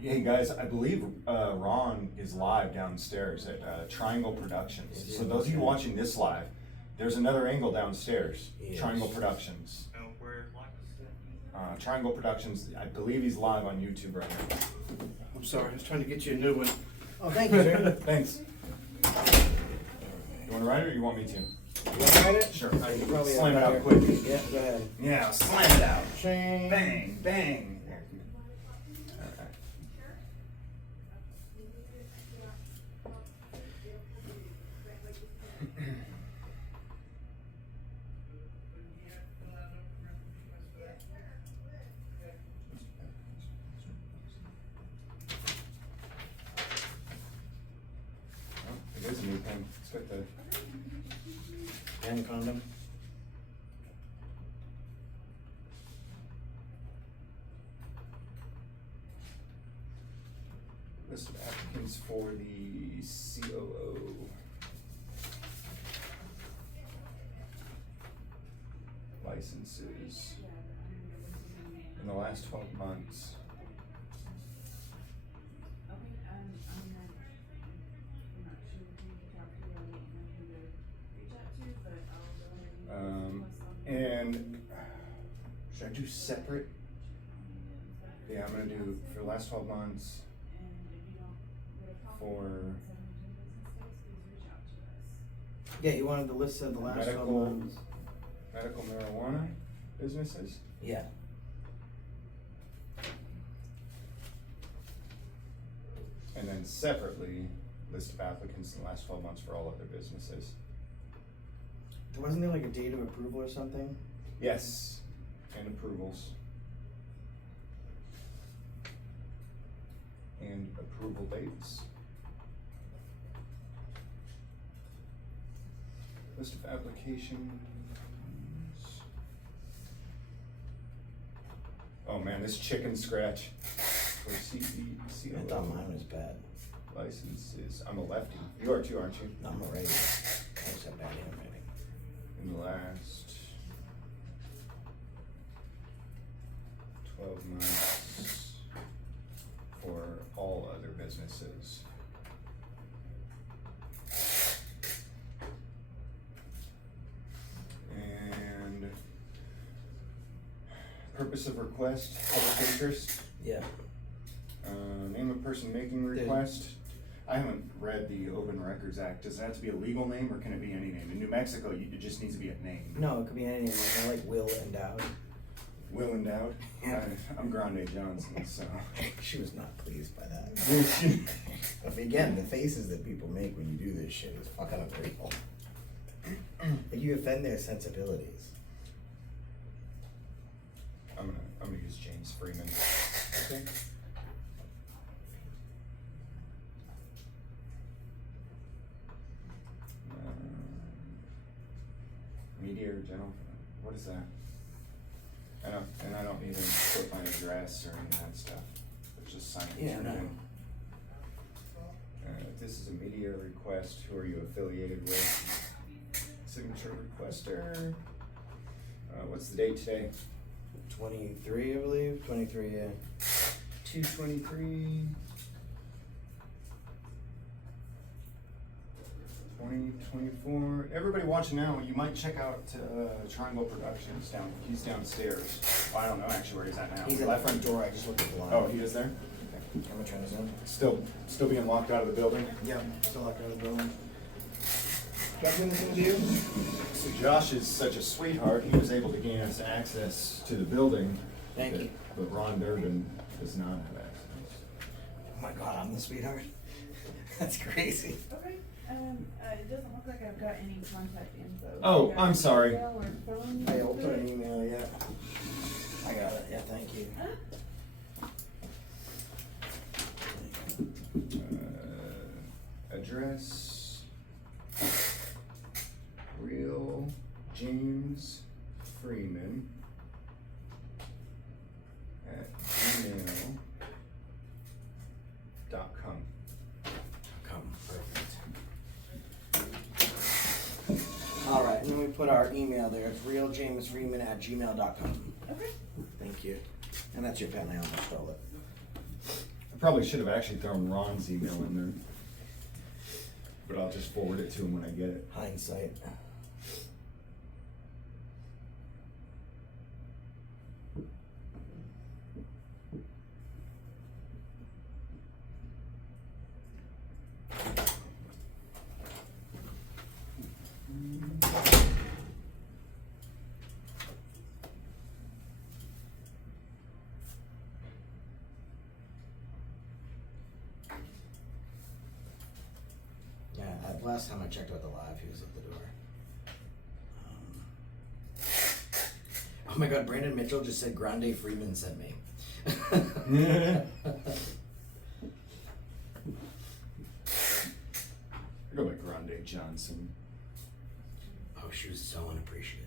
Hey guys, I believe Ron is live downstairs at Triangle Productions. So those of you watching this live, there's another angle downstairs. Yes. Triangle Productions. Triangle Productions. I believe he's live on YouTube right now. I'm sorry, I was trying to get you a new one. Oh, thank you, sir. Thanks. You want to write it or you want me to? You want to write it? Sure. I can Probably slam it up out there. quick. Yeah, go ahead. Yeah, slam it out. Shing. Bang, bang. There. Okay. Oh, it is a new pen. It's got the And condom. list of applicants for the COO. Licenses in the last 12 months. And should I do separate? Yeah, I'm gonna do for the last 12 months for Yeah, you wanted the list of the last 12 medical months. medical marijuana businesses. Yeah. And then separately, list of applicants in the last 12 months for all other businesses. Wasn't there like a date of approval or something? Yes, and approvals. And approval dates. List of applications. Oh man, this chicken scratch for CCO. I thought mine was bad. Licenses. I'm a lefty. You are too, aren't you? No, I'm a righty. I just have bad handwriting. In the last 12 months for all other businesses. And purpose of request, public interest. Yeah. Name of person making request. I haven't read the Open Records Act. Does it have to be a legal name or can it be any name? In New Mexico, it just needs to be a name. No, it could be any name. Like, I like Will Endowed. Will Endowed? Yeah. I'm Grande Johnson, so. She was not pleased by that. But again, the faces that people make when you do this shit is fucking unreal. Like you offend their sensibilities. I'm gonna use James Freeman. Okay. Media or general, what is that? I don't even put my address or any of that stuff. It's just sign it. Yeah, no. This is a media request. Who are you affiliated with? Signature requester. What's the date today? 23, I believe. 23, yeah. 2/23. 2024. Everybody watching now, you might check out Triangle Productions down. He's downstairs. Well, I don't know actually where he's at now. He's at the front door. I just looked at the line. Oh, he is there. Can we turn this in? Still being locked out of the building. Yeah, still locked out of the building. Got anything to you? So Josh is such a sweetheart. He was able to gain us access to the building. Thank you. But Ron Durbin does not have access. Oh my God, I'm the sweetheart. That's crazy. Okay. It doesn't look like I've got any contact info. Oh, You got I'm sorry. email or phone? I opened an email, yeah. I got it, yeah, thank you. Address. Real James Freeman at gmail.com. Come, perfect. All right, and then we put our email there. It's realjamesfreeman@gmail.com. Okay. Thank you. And that's your pen, I almost stole it. I probably should have actually thrown Ron's email in there. But I'll just forward it to him when I get it. Hindsight. Yeah, last time I checked out the live, he was at the door. Oh my God, Brandon Mitchell just said Grande Freeman sent me. I go by Grande Johnson. Oh, she was so unappreciative.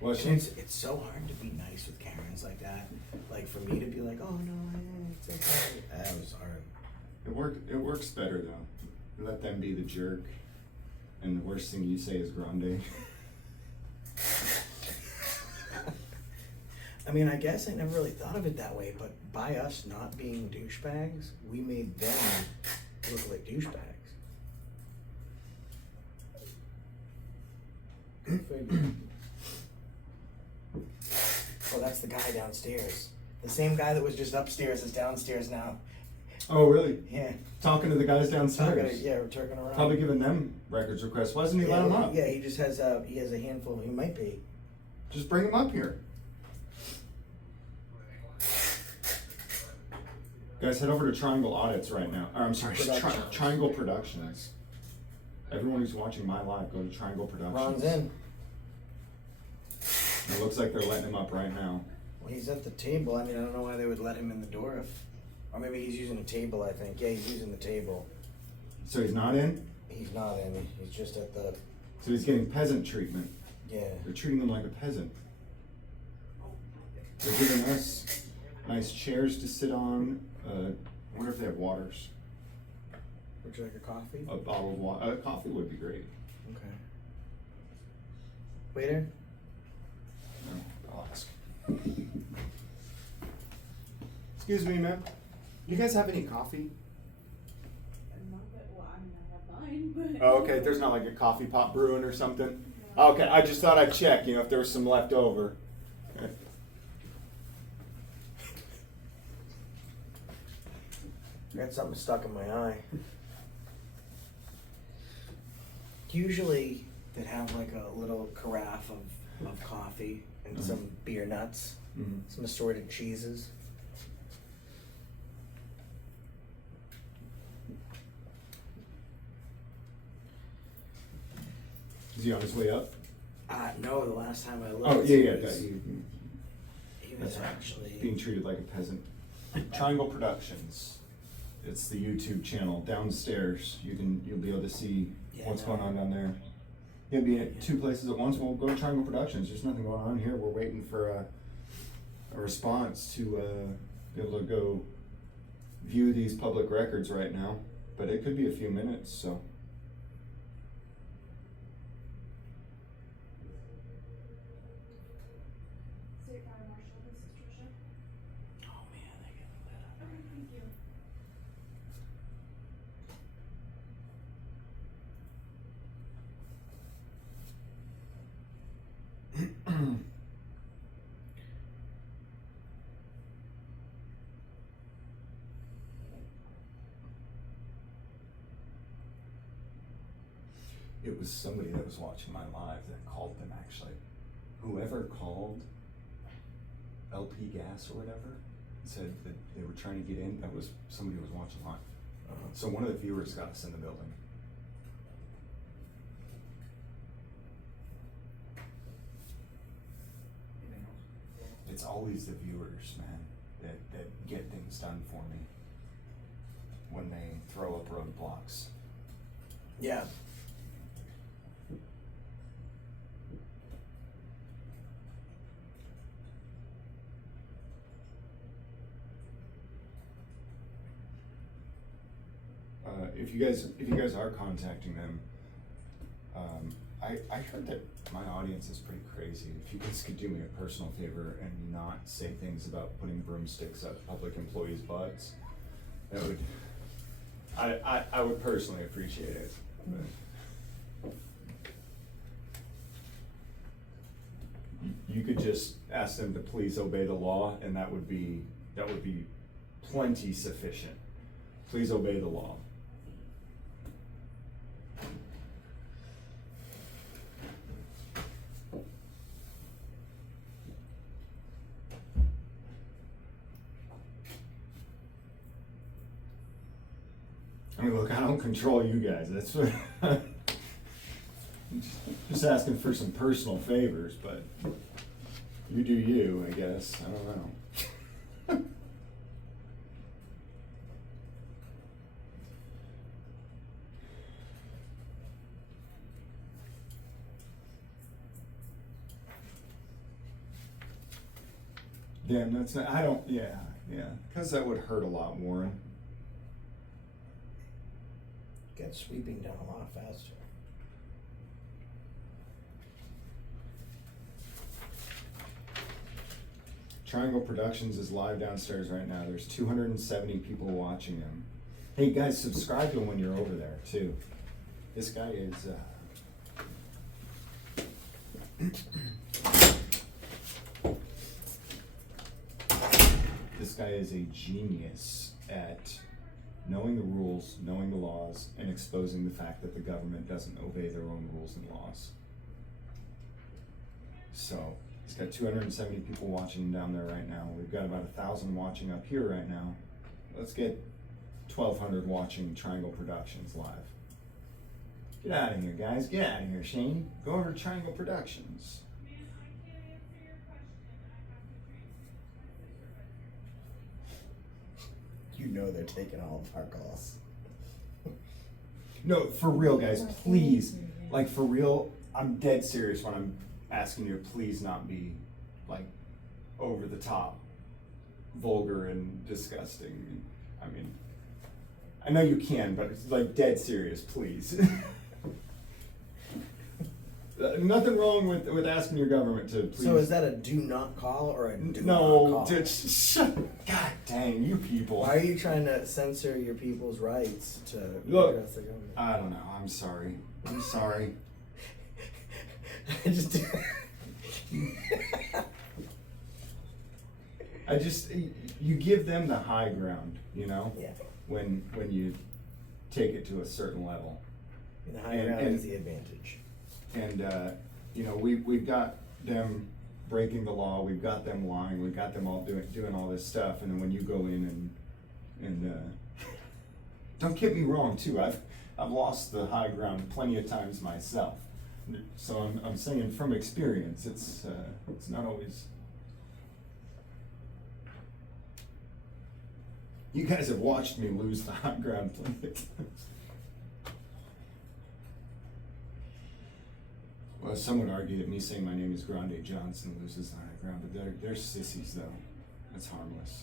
Was she? And it's so hard to be nice with Karens like that. Like for me to be like, oh no, it's okay. That was hard. It works better though. Let them be the jerk, and the worst thing you say is Grande. I mean, I guess I never really thought of it that way, but by us not being douchebags, we made them look like douchebags. Go figure. Oh, that's the guy downstairs. The same guy that was just upstairs is downstairs now. Oh, really? Yeah. Talking to the guys downstairs. Yeah, we're turning around. Probably giving them records requests. Why doesn't he let them up? Yeah, he just has a handful. He might be. Just bring him up here. Guys, head over to Triangle Audits right now. Or, I'm sorry, Productions. Triangle Productions. Everyone who's watching my live, go to Triangle Productions. Ron's in. It looks like they're letting him up right now. Well, he's at the table. I mean, I don't know why they would let him in the door if... Or maybe he's using a table, I think. Yeah, he's using the table. So he's not in? He's not in. He's just at the... So he's getting peasant treatment. Yeah. They're treating him like a peasant. They're giving us nice chairs to sit on. I wonder if they have waters. Would you like a coffee? A bottle of water. Coffee would be great. Okay. Waiter? No, I'll ask. Excuse me, ma'am. You guys have any coffee? Not that, well, I mean, I have mine, but. Oh, okay. There's not like a coffee pot brewing or something? Okay, I just thought I'd check, if there was some left over. Okay. Got something stuck in my eye. Usually they'd have like a little carafe of coffee and some beer nuts, some assorted cheeses. Is he on his way up? No, the last time I looked. Oh, yeah, He was actually... being treated like a peasant. Triangle Productions. It's the YouTube channel downstairs. You'll be able to see what's going on down there. You'll be at two places at once. We'll go to Triangle Productions. There's nothing going on here. We're waiting for a response to be able to go view these public records right now. But it could be a few minutes, so. State Fire Marshal, this is Tricia. Oh man, they get lit up. Okay, thank you. it was somebody that was watching my live that called them actually. Whoever called LP Gas or whatever said that they were trying to get in, that was somebody who was watching live. So one of the viewers got us in the building. It's always the viewers, man, that get things done for me when they throw up roadblocks. Yeah. If you guys are contacting them, I heard that my audience is pretty crazy. If you guys could do me a personal favor and not say things about putting broomsticks up public employees' butts, that would, I would personally appreciate it. But you could just ask them to please obey the law, and that would be plenty sufficient. Please obey the law. I mean, look, I don't control you guys. That's what just asking for some personal favors, but you do you, I guess. I don't know. Damn, that's not, I don't, yeah, because that would hurt a lot, Warren. Get sweeping down a lot faster. Triangle Productions is live downstairs right now. There's 270 people watching him. Hey guys, subscribe to him when you're over there too. This guy is this guy is a genius at knowing the rules, knowing the laws, and exposing the fact that the government doesn't obey their own rules and laws. So he's got 270 people watching down there right now. We've got about 1,000 watching up here right now. Let's get 1,200 watching Triangle Productions live. Get out of here, guys. Get out of here, Shane. Go over to Triangle Productions. You know they're taking all of our calls. No, for real, guys, please. Like, for real, I'm dead serious when I'm asking you to please not be, like, over the top, vulgar and disgusting. I mean, I know you can, but it's like dead serious, please. Nothing wrong with asking your government to please. So is that a do not call or a do no, not call? Shut. God dang, you people. Why are you trying to censor your people's rights to Look, address the government? I don't know. I'm sorry. I just you give them the high ground, you know. Yeah. When you take it to a certain level. The high ground is the advantage. And you know, we've got them breaking the law, we've got them lying, we've got them all doing all this stuff, and then when you go in and don't get me wrong too, I've lost the high ground plenty of times myself. So I'm saying from experience, it's not always. You guys have watched me lose the high ground plenty of times. Well, some would argue that me saying my name is Grande Johnson loses the high ground, but they're sissies though. That's harmless.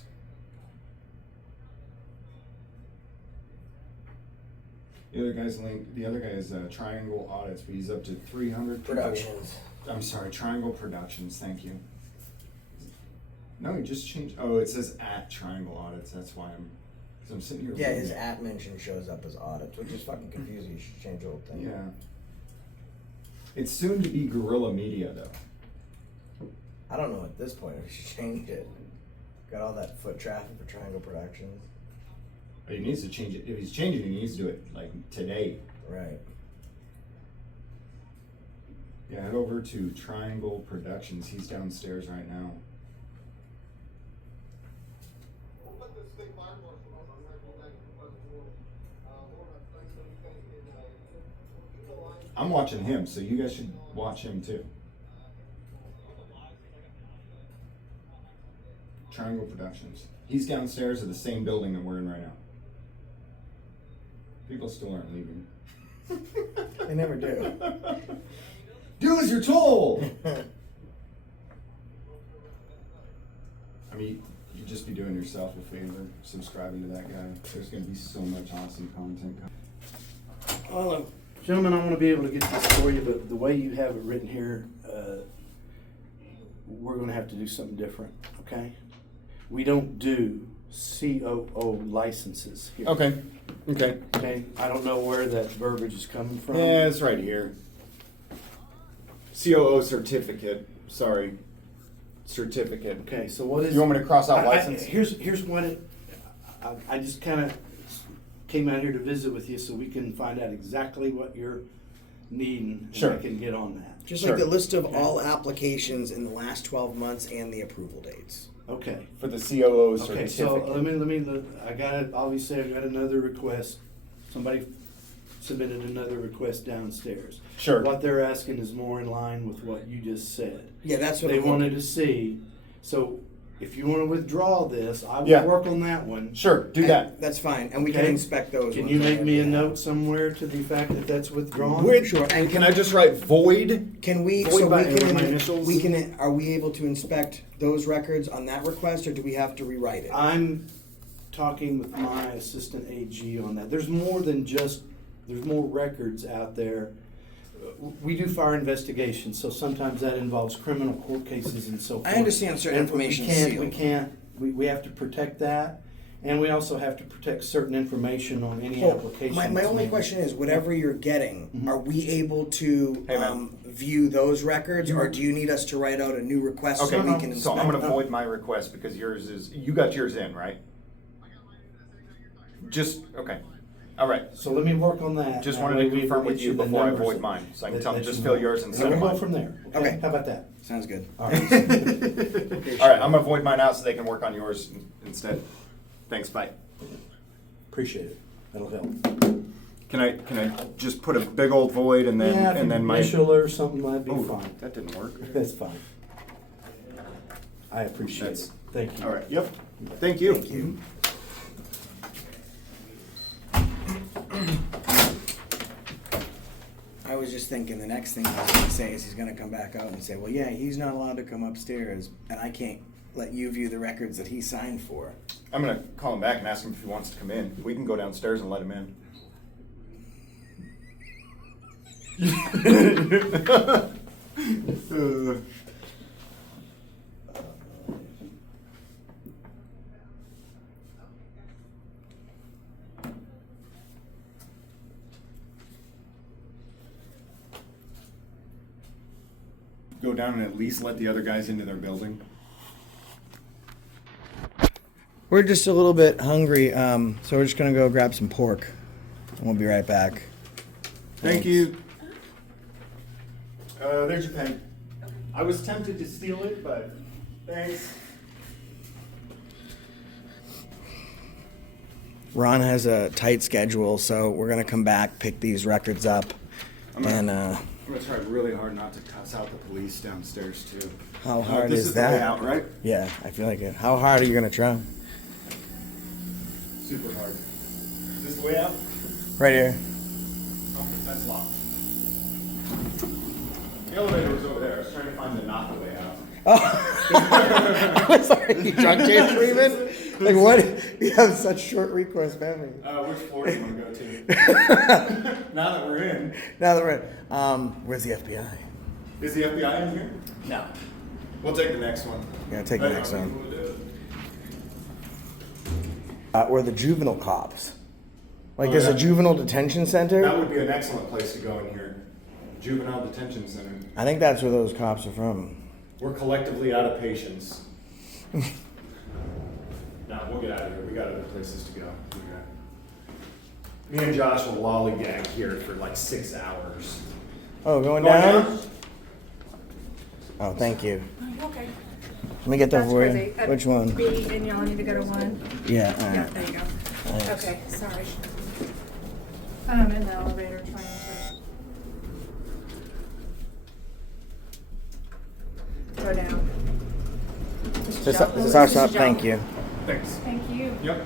The other guy is Triangle Audits, but he's up to 300 Productions. I'm sorry, Triangle Productions. Thank you. No, he just changed. Oh, it says at Triangle Audits. That's why I'm sitting here. Yeah, his at mention shows up as audits, which is fucking confusing. You should change the whole thing. Yeah. It's soon to be Guerrilla Media, though. I don't know at this point if you should change it. Got all that foot traffic for Triangle Productions. He needs to change it. If he's changing it, he needs to do it like today. Right. Yeah, head over to Triangle Productions. He's downstairs right now. I'm watching him, so you guys should watch him too. Triangle Productions. He's downstairs in the same building that we're in right now. People still aren't leaving. They never do. Do as you're told! I mean, you'd just be doing yourself a favor, subscribing to that guy. There's gonna be so much awesome content coming. Well, gentlemen, I want to be able to get this for you, but the way you have it written here, we're going to have to do something different, okay? We don't do COO licenses here. Okay. Okay, I don't know where that verbiage is coming from. Yeah, it's right here. COO certificate. Sorry. Certificate. Okay, so what is? You want me to cross out license? Here's what it. I just kind of came out here to visit with you so we can find out exactly what you're needing. Sure. And I can get on that. Just Sure. like the list of all applications in the last 12 months and the approval dates. Okay. For the COO Okay, certificate. so let me. I got it. Obviously, I got another request. Somebody submitted another request downstairs. Sure. What they're asking is more in line with what you just said. Yeah, that's what They I'm wanted hoping. to see. So, if you want to withdraw this, I will Yeah. work on that one. Sure, do that. That's fine, and we can Okay. inspect those. Can ones you on make our me a behalf. note somewhere to the fact that that's withdrawn? Sure. And can I just write void? Can we? Void So by- we with my can. initials? We can. Are we able to inspect those records on that request, or do we have to rewrite it? I'm talking with my assistant AG on that. There's more than just. There's more records out there. We do fire investigations, so sometimes that involves criminal court cases and so forth. I understand certain And information is We sealed. can't. We have to protect that, and we also have to protect certain information on any Well, application. my that's only made. question is, whatever you're getting, Mhm. are we able to Hey, man. view those records, or do you need us to write out a new request Okay, so we can inspect? so I'm gonna them? void my request because yours is, you got yours in, right? Just, okay. All right. So let me work on that. Just That wanted way to we confirm will with get you the before I numbers void mine, so I can that- tell them that just you fill want. yours And instead then of we'll go mine. from there. Okay. How about that? Sounds good. All right. All right, I'm gonna void mine out so they can work on yours instead. Thanks, bye. Appreciate it. That'll help. Can I just put a big old void and then, Yeah, if and you then my. initial or something, that'd be Oh, fine. that didn't work. That's fine. I appreciate That's- it. Thank you. All right, yep. Thank you. Thank you. I was just thinking the next thing I was gonna say is he's gonna come back out and say, well, yeah, he's not allowed to come upstairs, and I can't let you view the records that he signed for. I'm gonna call him back and ask him if he wants to come in. We can go downstairs and let him in. Go down and at least let the other guys into their building. We're just a little bit hungry, so we're just gonna go grab some pork, and we'll be right back. Thank you. There's your pen. I was tempted to steal it, but thanks. Ron has a tight schedule, so we're gonna come back, pick these records up, I'm gonna- and I'm gonna try really hard not to cuss out the police downstairs too. how hard this is is the way that? out, right? Yeah, I feel like it. How hard are you gonna try? Super hard. Is this the way out? Right here. Oh, that's locked. The elevator was over there. I was trying to find the not the way out. Oh, I'm sorry, drunk James Freeman. Like what? You have such short recourse memory. Which floor do you want to go to? Now that we're in. Now that we're in, where's the FBI? Is the FBI in here? No. We'll take the next one. Yeah, take the next one. Or the juvenile cops. Like Oh, there's a yeah. juvenile detention center. That would be an excellent place to go in here. Juvenile Detention Center. I think that's where those cops are from. We're collectively out of patience. Nah, we'll get out of here. We got other places to go. Me and Josh will lollygag here for like 6 hours. Oh, going Going down? down? Oh, thank you. Okay. Let me get that That's for you. crazy. Which one? B, and y'all need to go to 1. Yeah, all Yeah, right. there you go. Thanks. Okay, sorry. I'm in the elevator trying to go down. Stop. Thank you. Thanks. Thank you. Yep.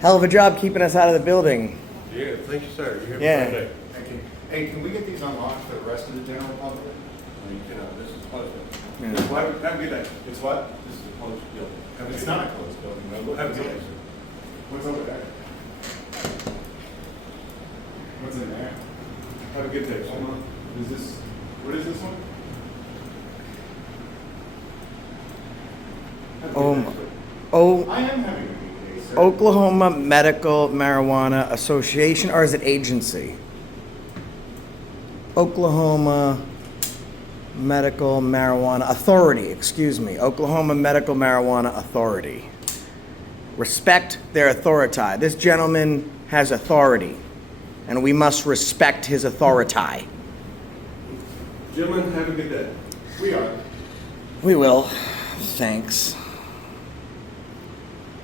Hell of a job keeping us out of the building. Yeah, thank you, sir. You have a Yeah. great day. Thank you. Hey, can we get these unlocked for the rest of the general public? You can, this is closed. Yeah. Have a good day. It's what? This is a closed building. It's not a closed building, though. Have a good day, sir. What's over there? What's in there? Have a good day, sir. Is this, what is this one? Oh, I am having a good day, sir. Oklahoma Medical Marijuana Association, or is it agency? Oklahoma Medical Marijuana Authority, excuse me. Oklahoma Medical Marijuana Authority. Respect their authority. This gentleman has authority, and we must respect his authority. Gentlemen, have a good day. We are. We will. Thanks.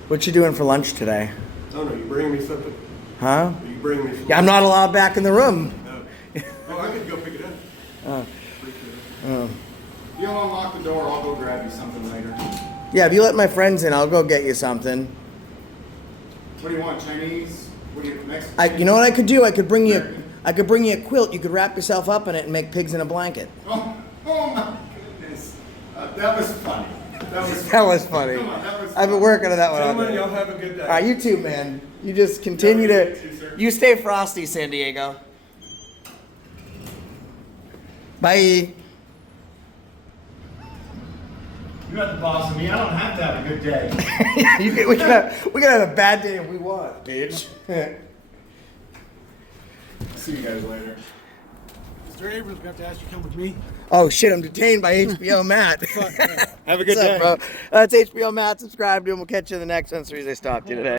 What you doing for lunch today? Oh, no, you bringing me something? Huh? You bringing me something? Yeah, I'm not allowed back in the room. No. Oh, I could go pick it up. Appreciate it. You'll unlock the door, I'll go grab you something later. Yeah, if you let my friends in, I'll go get you something. What do you want, Chinese? What do you, Mexican? You know what I could do? I could bring you a quilt. You could wrap yourself up in it and make pigs in a blanket. Oh my goodness. That was funny. That was funny. Come on, that was I've been working on that one all Gentlemen, day. y'all have a good day. All right, you too, man. You just continue Yeah, to. you too, sir. You stay frosty, San Diego. Bye. You're not the boss of me. I don't have to have a good day. We can have a bad day if we want, bitch. See you guys later. Mr. Abrams got to ask you to come with me. Oh shit, I'm detained by HBO Matt. Have a good What's day. up, bro? That's HBO Matt. Subscribe to him. We'll catch you in the next one. So they stopped you today.